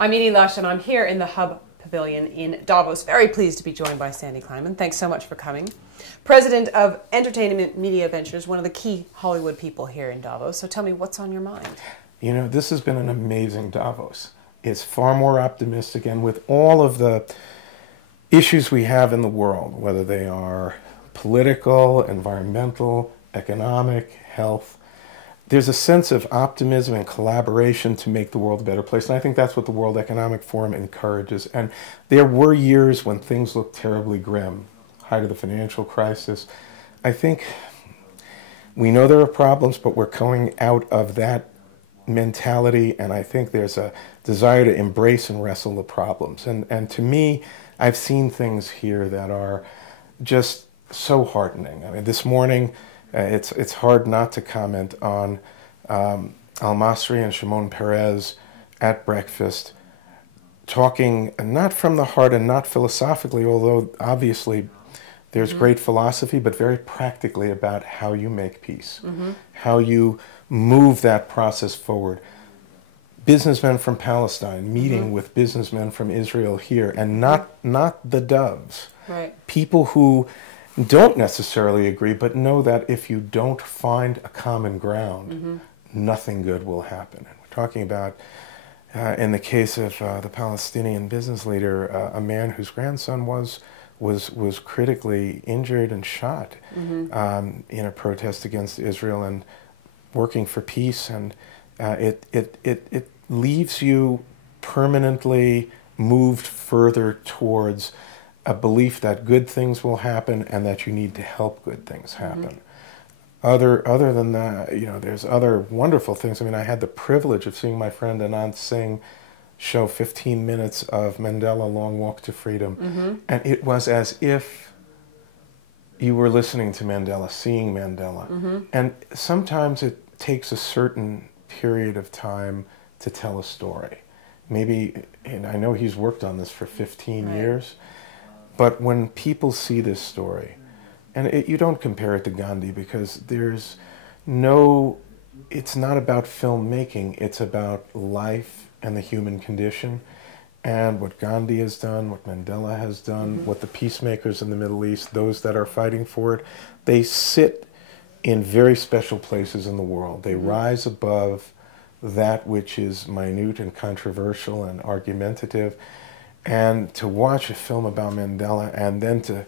I'm Edie Lush, and I'm here in the Hub Pavilion in Davos. Very pleased to be joined by Sandy Climan. Thanks so much for coming. President of Entertainment Media Ventures, one of the key Hollywood people here in Davos. So tell me, what's on your mind? You know, this has been an amazing Davos. It's far more optimistic, and with all of the issues we have in the world, whether they are political, environmental, economic, health, there's a sense of optimism and collaboration to make the world a better place. And I think that's what the World Economic Forum encourages. And there were years when things looked terribly grim, height of the financial crisis. I think we know there are problems, but we're coming out of that mentality, and I think there's a desire to embrace and wrestle the problems. And to me, I've seen things here that are just so heartening. I mean, this morning, it's hard not to comment on Al-Masri and Shimon Peres at breakfast, talking not from the heart and not philosophically, although obviously there's great philosophy, but very practically about how you make peace, how you move that process forward. Businessmen from Palestine meeting with businessmen from Israel here, and not the doves. Right. People who don't necessarily agree, but know that if you don't find a common ground, nothing good will happen. And we're talking about, in the case of the Palestinian business leader, a man whose grandson was critically injured and shot in a protest against Israel, and working for peace. And it leaves you permanently moved further towards a belief that good things will happen and that you need to help good things happen. Other than that, you know, there's other wonderful things. I mean, I had the privilege of seeing my friend Anand Singh show 15 minutes of Mandela, Long Walk to Freedom. And it was as if you were listening to Mandela, seeing Mandela. And sometimes it takes a certain period of time to tell a story. Maybe, and I know he's worked on this for 15 years, but when people see this story, and you don't compare it to Gandhi, because it's not about filmmaking, it's about life and the human condition, and what Gandhi has done, what Mandela has done, what the peacemakers in the Middle East, those that are fighting for it, they sit in very special places in the world. They rise above that which is minute and controversial and argumentative. And to watch a film about Mandela, and then to,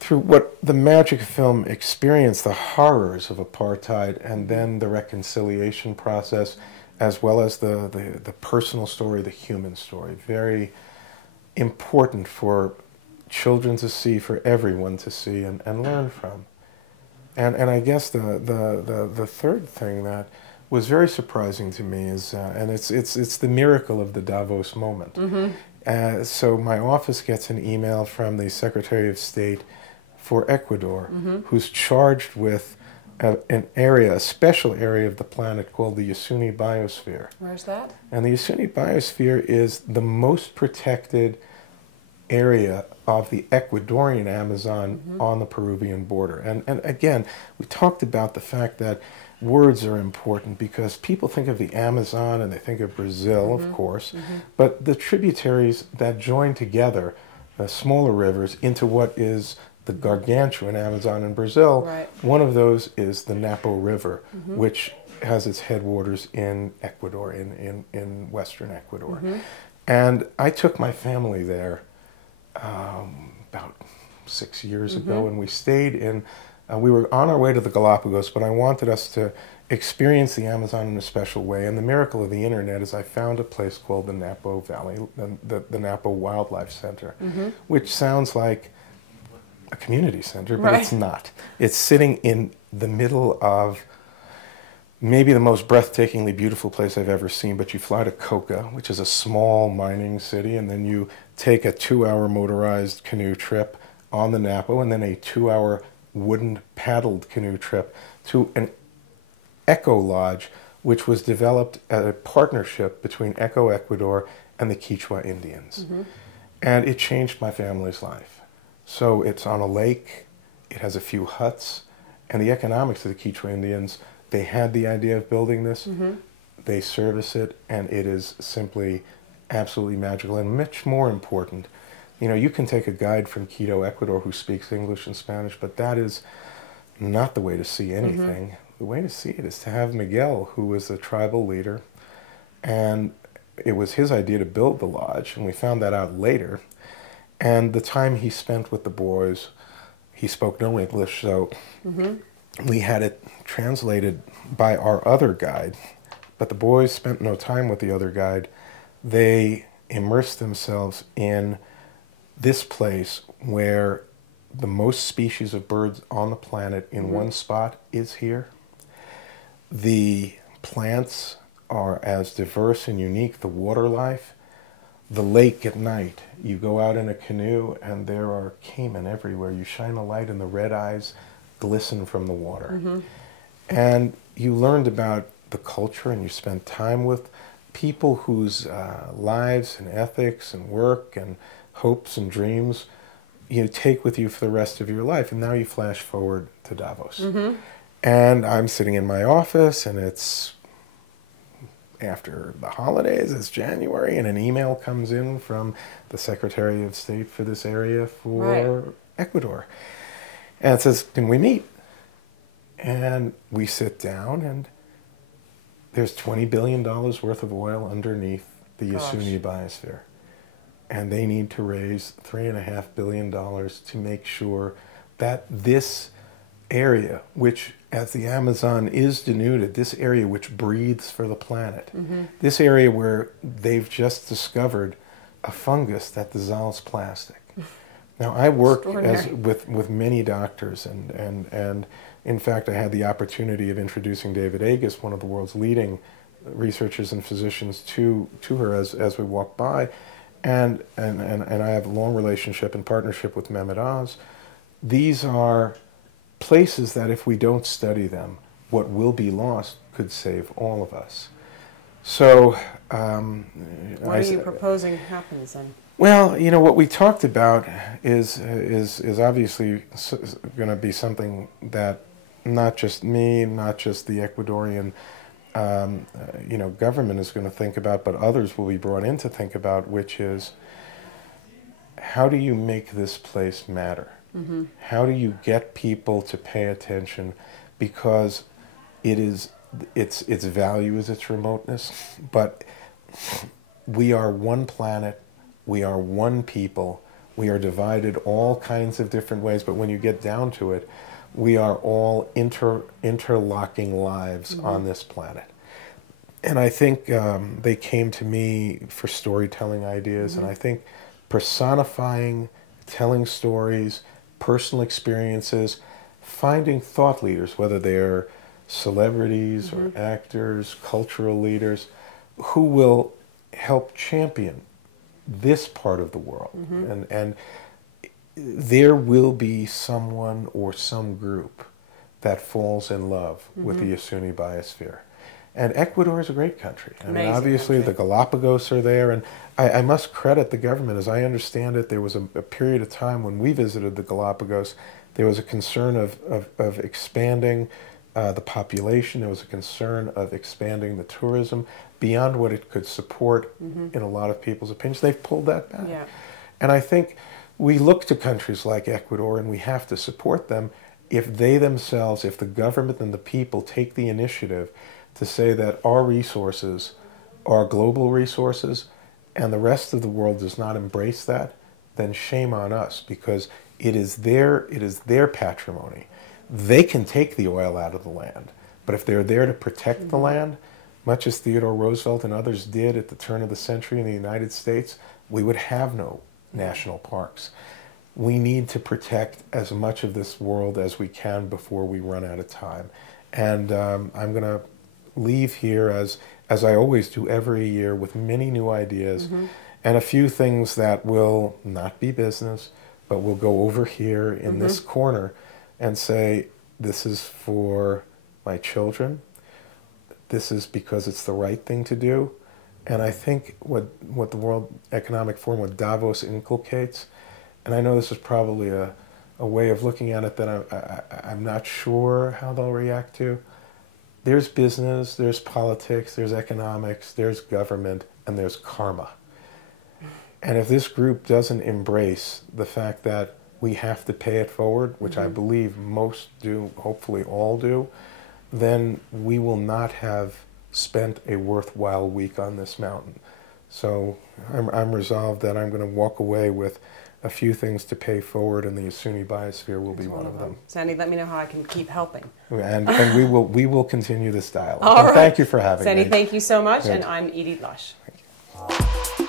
through what the magic of film, experience the horrors of apartheid, and then the reconciliation process, as well as the personal story, the human story. Very important for children to see, for everyone to see and learn from. And I guess the third thing that was very surprising to me is, and it's the miracle of the Davos moment. So my office gets an email from the Secretary of State for Ecuador, who's charged with a special area of the planet called the Yasuni Biosphere. Where's that? And the Yasuni Biosphere is the most protected area of the Ecuadorian Amazon on the Peruvian border. And again, we talked about the fact that words are important, because people think of the Amazon and they think of Brazil, of course, but the tributaries that join together, the smaller rivers, into what is the gargantuan Amazon in Brazil. One of those is the Napo River, which has its headwaters in Ecuador, in western Ecuador. And I took my family there about 6 years ago, and we stayed in, we were on our way to the Galapagos, but I wanted us to experience the Amazon in a special way. And the miracle of the internet is I found a place called the Napo Valley, the Napo Wildlife Center, which sounds like a community center, but it's not. It's sitting in the middle of maybe the most breathtakingly beautiful place I've ever seen. But you fly to Coca, which is a small mining city, and then you take a 2-hour motorized canoe trip on the Napo, and then a 2-hour wooden paddled canoe trip to an eco lodge, which was developed as a partnership between Eco Ecuador and the Quechua Indians. And it changed my family's life. So it's on a lake, it has a few huts, and the economics of the Quechua Indians, they had the idea of building this, they service it, and it is simply absolutely magical. And much more important, you know, you can take a guide from Quito, Ecuador, who speaks English and Spanish, but that is not the way to see anything. The way to see it is to have Miguel, who was a tribal leader, and it was his idea to build the lodge, and we found that out later. And the time he spent with the boys, he spoke no English, so we had it translated by our other guide. But the boys spent no time with the other guide. They immersed themselves in this place where the most species of birds on the planet in one spot is here. The plants are as diverse and unique, the water life. The lake at night, you go out in a canoe and there are caiman everywhere. You shine a light and the red eyes glisten from the water. And you learned about the culture and you spent time with people whose lives and ethics and work and hopes and dreams you take with you for the rest of your life. And now you flash forward to Davos. And I'm sitting in my office and it's after the holidays, it's January, and an email comes in from the Secretary of State for this area for Ecuador. And it says, can we meet? And we sit down, and there's $20 billion worth of oil underneath the Yasuni biosphere. And they need to raise $3.5 billion to make sure that this area, which as the Amazon is denuded, this area which breathes for the planet, this area where they've just discovered a fungus that dissolves plastic. Now, I work with many doctors, and in fact, I had the opportunity of introducing David Agus, one of the world's leading researchers and physicians, to her as we walked by, and I have a long relationship and partnership with Mehmet Oz. These are places that if we don't study them, what will be lost could save all of us. So, what are you proposing happens then? Well, you know, what we talked about is obviously going to be something that not just me, not just the Ecuadorian, you know, government is going to think about, but others will be brought in to think about, which is how do you make this place matter? How do you get people to pay attention? Because its value is its remoteness, but we are one planet, we are one people, we are divided all kinds of different ways, but when you get down to it, we are all interlocking lives on this planet. And I think they came to me for storytelling ideas, and I think personifying, telling stories, personal experiences, finding thought leaders, whether they're celebrities or actors, cultural leaders, who will help champion this part of the world. And there will be someone or some group that falls in love with the Yasuni biosphere. And Ecuador is a great country. I mean, obviously the Galapagos are there, and I must credit the government. As I understand it, there was a period of time when we visited the Galapagos, there was a concern of expanding the population. There was a concern of expanding the tourism beyond what it could support in a lot of people's opinions. They've pulled that back. And I think we look to countries like Ecuador, and we have to support them if they themselves, if the government and the people take the initiative to say that our resources are global resources and the rest of the world does not embrace that, then shame on us, because it is their patrimony. They can take the oil out of the land, but if they're there to protect the land, much as Theodore Roosevelt and others did at the turn of the century in the United States, we would have no national parks. We need to protect as much of this world as we can before we run out of time. And I'm going to leave here, as I always do every year, with many new ideas and a few things that will not be business, but will go over here in this corner and say, this is for my children, this is because it's the right thing to do. And I think what the World Economic Forum, what Davos inculcates, and I know this is probably a way of looking at it that I'm not sure how they'll react to. There's business, there's politics, there's economics, there's government, and there's karma. And if this group doesn't embrace the fact that we have to pay it forward, which I believe most do, hopefully all do, then we will not have spent a worthwhile week on this mountain. So I'm resolved that I'm going to walk away with a few things to pay forward, and the Yasuni Biosphere will be one of them. Sandy, let me know how I can keep helping. And we will continue this dialogue. All right. Thank you for having me. Sandy, thank you so much, and I'm Edie Lush. Thank you.